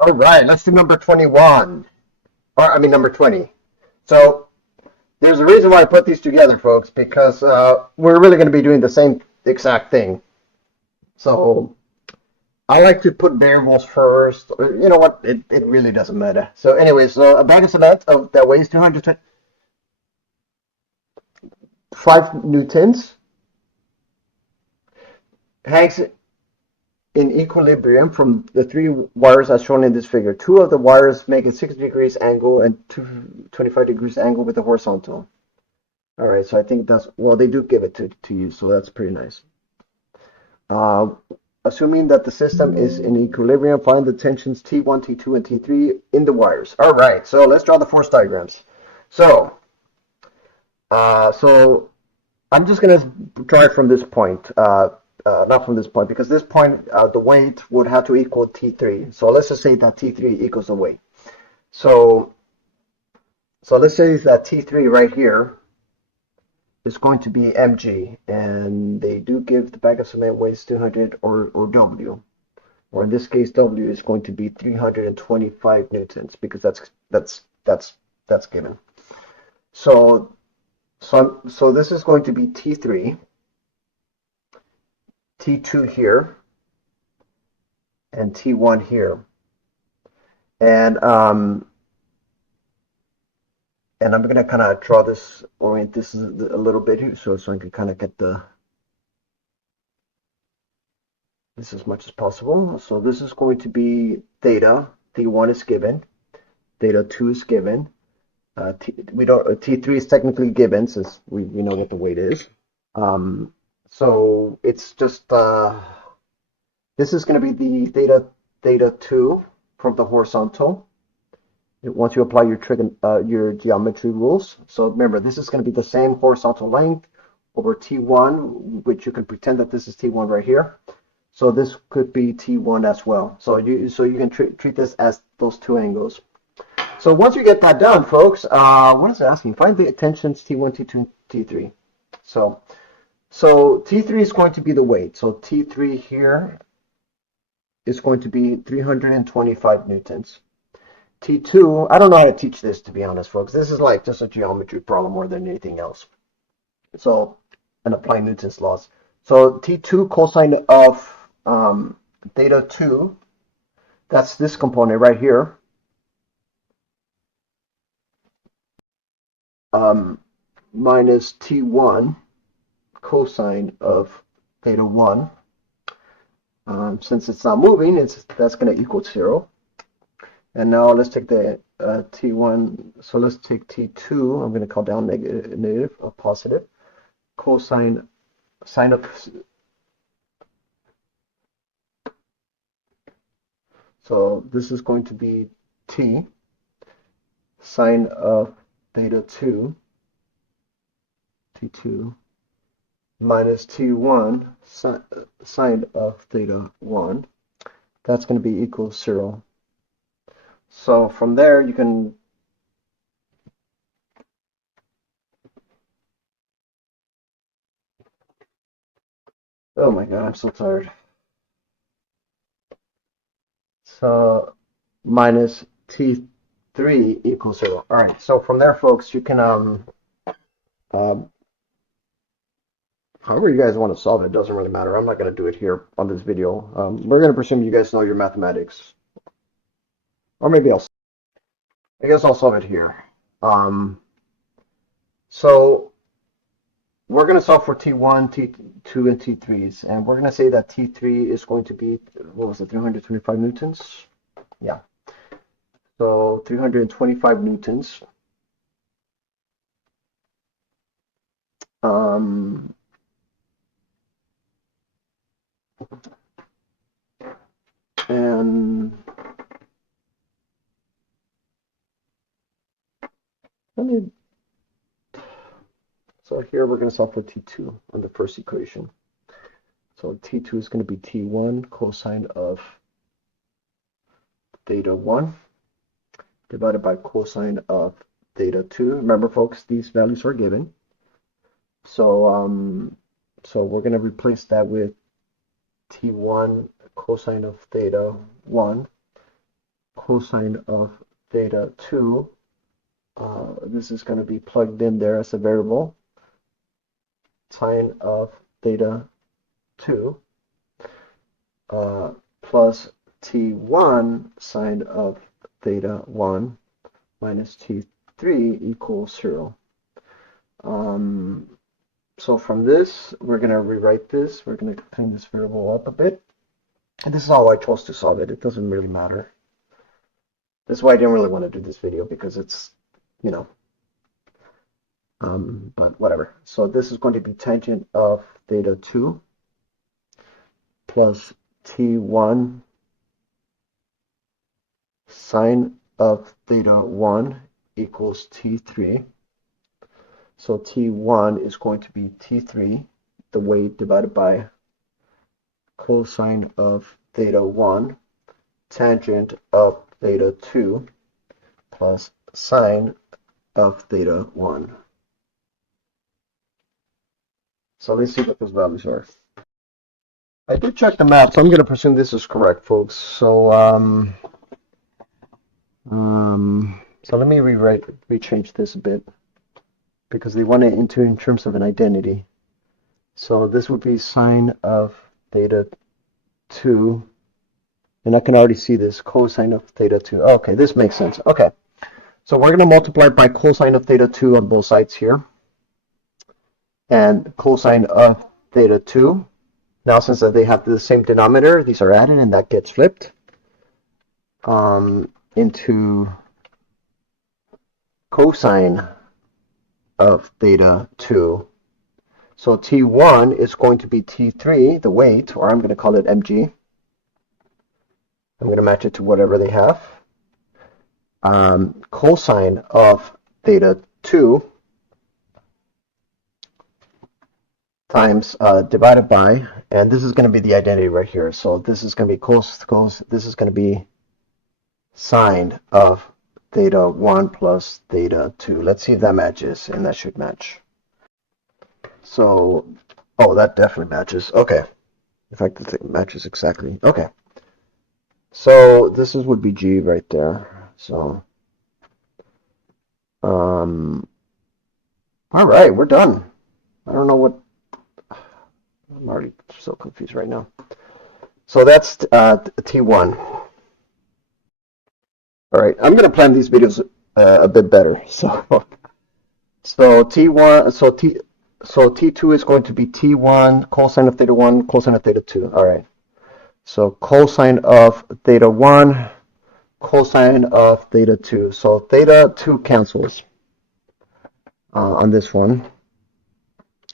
All right, let's do number 21. Or, I mean, number 20. So, there's a reason why I put these together, folks, because we're really going to be doing the same exact thing. So, I like to put variables first. You know what? It really doesn't matter. So, anyways, a bag of cement that weighs 205 newtons hangs in equilibrium from the three wires as shown in this figure. Two of the wires make a 60 degrees angle and 25 degrees angle with the horizontal. All right, so I think that's, well, they do give it to you, so that's pretty nice. Uh, Assuming that the system is in equilibrium, find the tensions T1, T2, and T3 in the wires. All right, so let's draw the force diagrams. So, so I'm just going to draw it from this point, not from this point, because this point, the weight would have to equal T3. So let's just say that T3 equals the weight. So, so let's say that T3 right here is going to be mg, and they do give the bag of cement weighs 200 or w, or in this case w is going to be 325 newtons because that's given. So this is going to be T3, T2 here, and T1 here, and and I'm gonna kind of draw this, orient this a little bit here, so I can kind of get this as much as possible. So this is going to be theta. T1 is given. Theta 2 is given. We don't. T3 is technically given since we know what the weight is. So it's just this is going to be the theta 2 from the horizontal. Once you apply your geometry rules. So remember, this is going to be the same horizontal length over T1, which you can pretend that this is T1 right here. So this could be T1 as well. So you can treat this as those two angles. So once you get that done, folks, what is it asking? Find the tensions T1, T2, T3. So T3 is going to be the weight. So T3 here is going to be 325 newtons. T2, I don't know how to teach this, to be honest, folks. This is like just a geometry problem more than anything else. So, and apply Newton's laws. So T2 cosine of theta 2, that's this component right here, minus T1 cosine of theta 1. Since it's not moving, that's going to equal 0. And now let's take the T1, so let's take T2, I'm going to call down negative or positive, cosine, sine of, so this is going to be T, sine of theta 2, T2, minus T1, sine of theta 1, that's going to be equal to 0. So from there, you can, oh my God, I'm so tired. So minus T3 equals 0. All right, so from there, folks, you can, however you guys want to solve it, doesn't really matter. I'm not going to do it here on this video. We're going to presume you guys know your mathematics. Or maybe I guess I'll solve it here. So we're going to solve for T1, T2, and T3s. And we're going to say that T3 is going to be, what was it, 325 newtons? Yeah. So 325 newtons. And let me, so here we're going to solve for T2 on the first equation. So T2 is going to be T1 cosine of theta 1 divided by cosine of theta 2. Remember, folks, these values are given. So, so we're going to replace that with T1 cosine of theta 1 cosine of theta 2. This is going to be plugged in there as a variable. Sine of theta 2 plus t1 sine of theta 1 minus t3 equals 0. So from this, we're going to rewrite this. We're going to clean this variable up a bit. And this is how I chose to solve it. It doesn't really matter. That's why I didn't really want to do this video, because it's, you know, but whatever. So this is going to be tangent of theta 2 plus t1 sine of theta 1 equals t3. So t1 is going to be t3, the weight, divided by cosine of theta 1, tangent of theta 2, plus sine of theta 1. So let's see what those values are. I did check the math, so I'm going to presume this is correct, folks. So so let me rechange this a bit, because they want it into in terms of an identity. So this would be sine of theta 2, and I can already see this, cosine of theta 2. Okay, this makes sense. Okay, so we're going to multiply by cosine of theta 2 on both sides here, and cosine of theta 2. Now, since they have the same denominator, these are added, and that gets flipped into cosine of theta 2. So T1 is going to be T3, the weight, or I'm going to call it mg. I'm going to match it to whatever they have. Cosine of theta 2 times divided by, and this is going to be the identity right here. So this is going to be this is going to be sine of theta 1 plus theta 2. Let's see if that matches, and that should match. So, oh, that definitely matches. Okay. In fact, it matches exactly. Okay. So this would be G right there. So, all right, we're done. I don't know what, I'm already so confused right now. So that's T1. All right, I'm gonna plan these videos a bit better. So T1, so T2 is going to be T1 cosine of theta 1 cosine of theta 2. All right. So cosine of theta 1 cosine of theta 2. So theta 2 cancels on this one.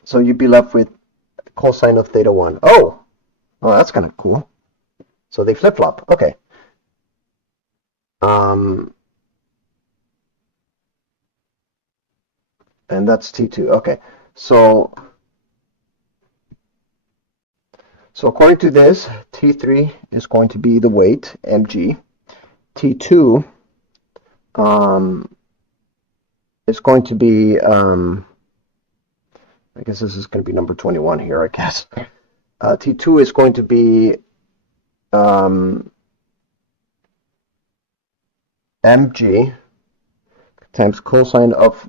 So you'd be left with cosine of theta 1. Oh, that's kind of cool. So they flip-flop. Okay. And that's T2. Okay. So according to this, T3 is going to be the weight, mg. T2 is going to be, I guess this is going to be number 21 here, I guess. T2 is going to be mg times cosine of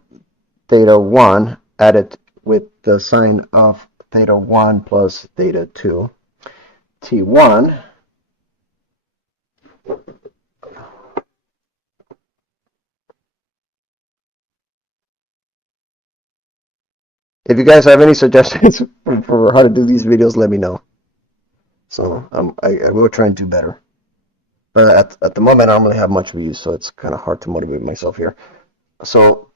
theta 1 added with the sine of theta 1 plus theta 2. T1 if you guys have any suggestions for how to do these videos, let me know. So I will try and do better. But at the moment, I don't really have much views, so it's kind of hard to motivate myself here. So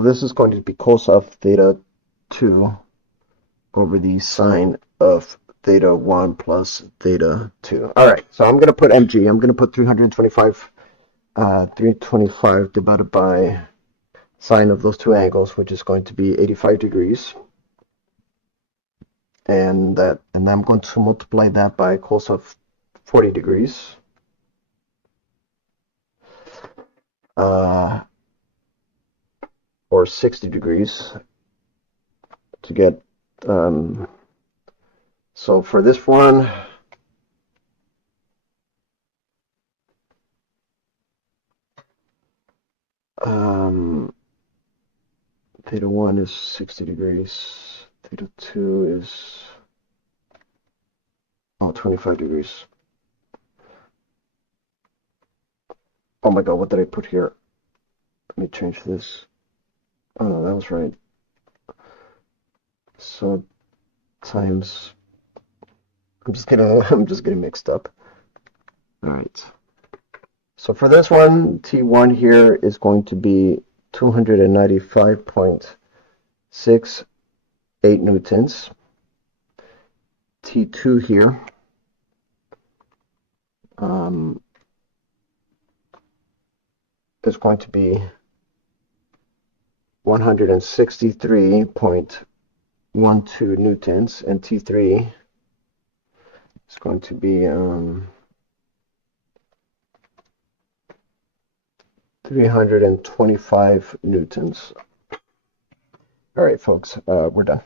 this is going to be cos of theta 2 over the sine of theta 1 plus theta 2. All right, so I'm going to put mg. I'm going to put 325 divided by sine of those two angles, which is going to be 85 degrees. And I'm going to multiply that by cos of 40 degrees. Or 60 degrees to get, so for this one, Um, theta 1 is 60 degrees. Theta 2 is 25 degrees. Oh my god, what did I put here? Let me change this. Oh no, that was right. So times I'm just getting mixed up. All right. So for this one, T1 here is going to be 295.68 newtons. T2 here is going to be 163.12 newtons, and T3 is going to be 325 newtons. All right, folks, we're done.